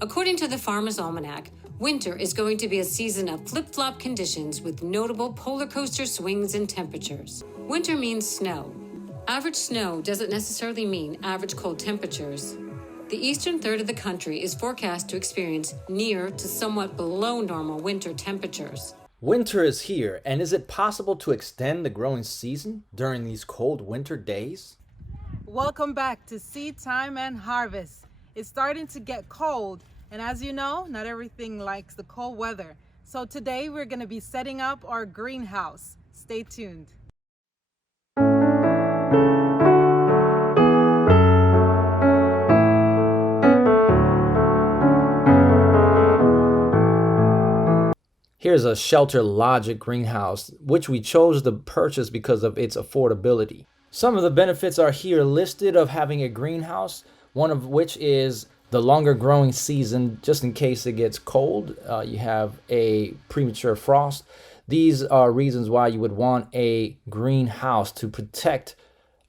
According to the Farmer's Almanac, winter is going to be a season of flip-flop conditions with notable polar coaster swings in temperatures. Winter means snow. Average snow doesn't necessarily mean average cold temperatures. The eastern third of the country is forecast to experience near to somewhat below normal winter temperatures. Winter is here, and is it possible to extend the growing season during these cold winter days? Welcome back to Seed Time and Harvest. It's starting to get cold, and as you know, not everything likes the cold weather. So today we're going to be setting up our greenhouse. Stay tuned. Here's a Shelter Logic greenhouse, which we chose to purchase because of its affordability. Some of the benefits are here listed of having a greenhouse, one of which is the longer growing season, just in case it gets cold. You have a premature frost. These are reasons why you would want a greenhouse to protect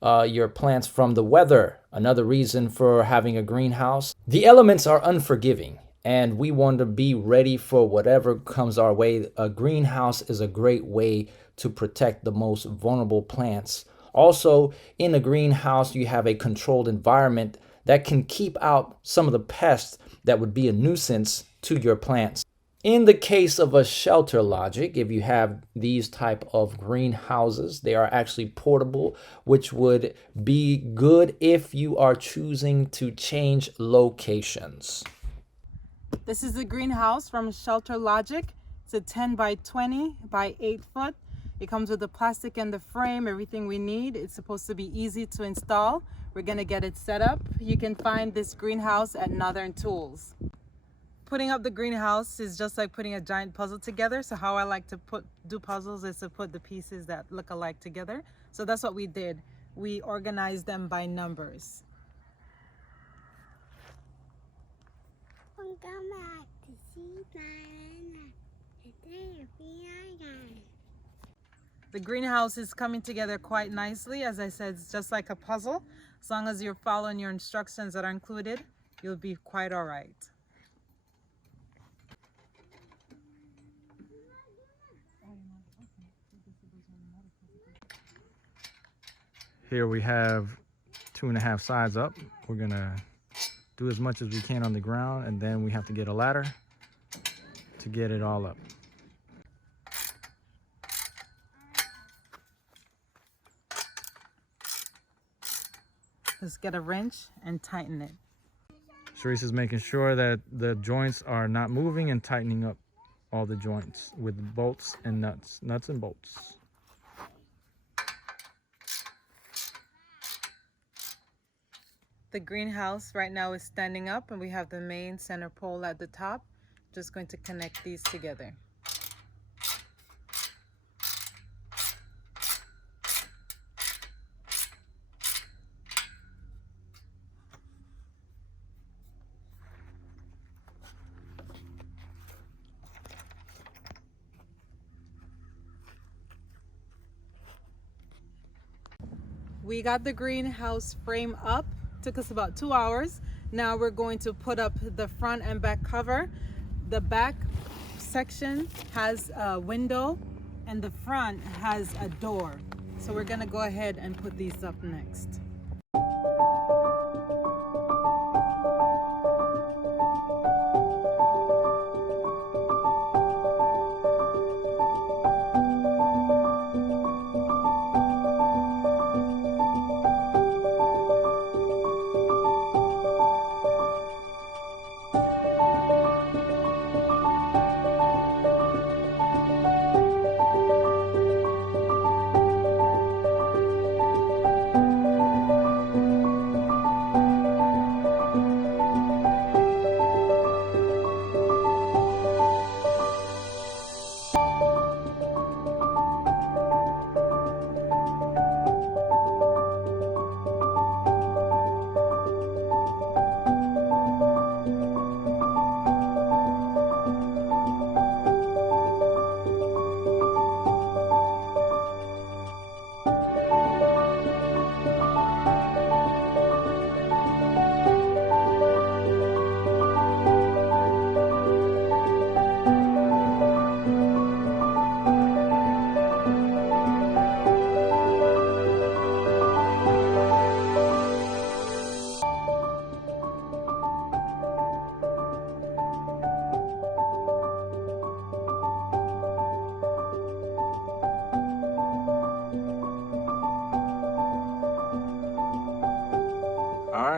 your plants from the weather. Another reason for having a greenhouse. The elements are unforgiving, and we want to be ready for whatever comes our way. A greenhouse is a great way to protect the most vulnerable plants. Also, in a greenhouse, you have a controlled environment that can keep out some of the pests that would be a nuisance to your plants. In the case of a Shelter Logic, if you have these type of greenhouses, they are actually portable, which would be good if you are choosing to change locations. This is the greenhouse from Shelter Logic. It's a 10 by 20 by 8 foot. It comes with the plastic and the frame, everything we need. It's supposed to be easy to install. We're going to get it set up. You can find this greenhouse at Northern Tools. Putting up the greenhouse is just like putting a giant puzzle together. So how I like to do puzzles is to put the pieces that look alike together. So that's what we did. We organized them by numbers. Welcome back to Seed Time. Today we are The greenhouse is coming together quite nicely. As I said, it's just like a puzzle. As long as you're following your instructions that are included, you'll be quite all right. Here we have 2.5 sides up. We're gonna do as much as we can on the ground, and then we have to get a ladder to get it all up. Just get a wrench and tighten it. Sharice is making sure that the joints are not moving and tightening up all the joints with bolts and nuts and bolts. The greenhouse right now is standing up, and we have the main center pole at the top. Just going to connect these together. We got the greenhouse frame up. Took us about 2 hours. Now we're going to put up the front and back cover. The back section has a window and the front has a door. So we're gonna go ahead and put these up next.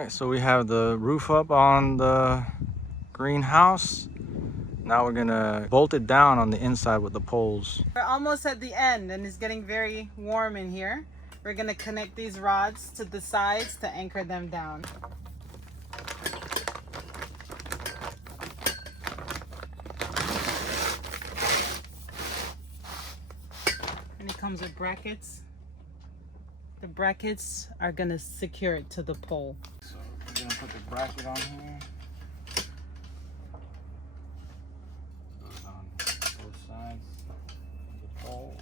right, so we have the roof up on the greenhouse. Now we're gonna bolt it down on the inside with the poles. We're almost at the end and it's getting very warm in here. We're gonna connect these rods to the sides to anchor them down. And it comes with brackets. The brackets are gonna secure it to the pole. So we're gonna put the bracket on here. Goes on both sides of the pole.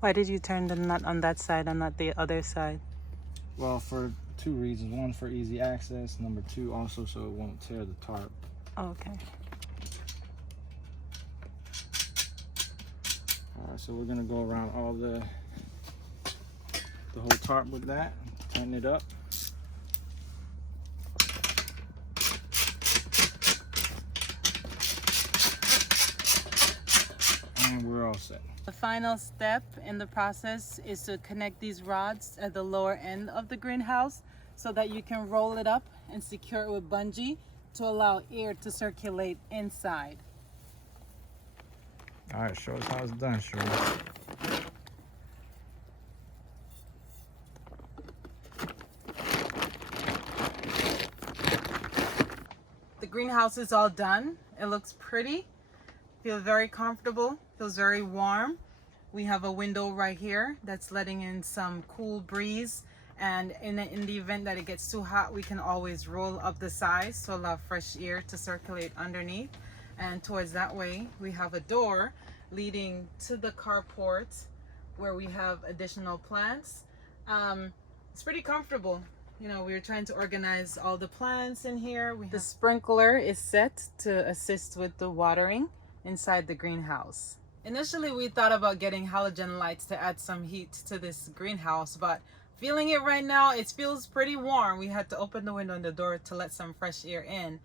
Why did you turn the nut on that side and not the other side? Well, for two reasons. One, for easy access. Number two, also so it won't tear the tarp. Okay. Alright, so we're gonna go around all the whole tarp with that, tighten it up. And we're all set. The final step in the process is to connect these rods at the lower end of the greenhouse so that you can roll it up and secure it with bungee to allow air to circulate inside. All right, show us how it's done, Shirley. The greenhouse is all done. It looks pretty. Feels very comfortable. Feels very warm. We have a window right here that's letting in some cool breeze. And in the event that it gets too hot, we can always roll up the sides to allow fresh air to circulate underneath. And towards that way, we have a door leading to the carport where we have additional plants. It's pretty comfortable. You know, we were trying to organize all the plants in here. The sprinkler is set to assist with the watering inside the greenhouse. Initially, we thought about getting halogen lights to add some heat to this greenhouse, but feeling it right now, it feels pretty warm. We had to open the window and the door to let some fresh air in.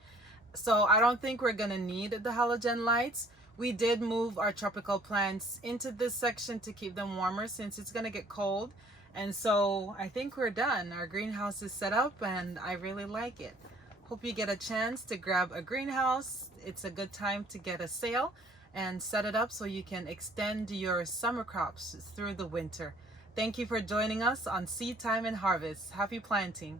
So I don't think we're gonna need the halogen lights. We did move our tropical plants into this section to keep them warmer since it's gonna get cold. And so I think we're done. Our greenhouse is set up and I really like it. Hope you get a chance to grab a greenhouse. It's a good time to get a sale and set it up so you can extend your summer crops through the winter. Thank you for joining us on Seed Time and Harvest. Happy planting.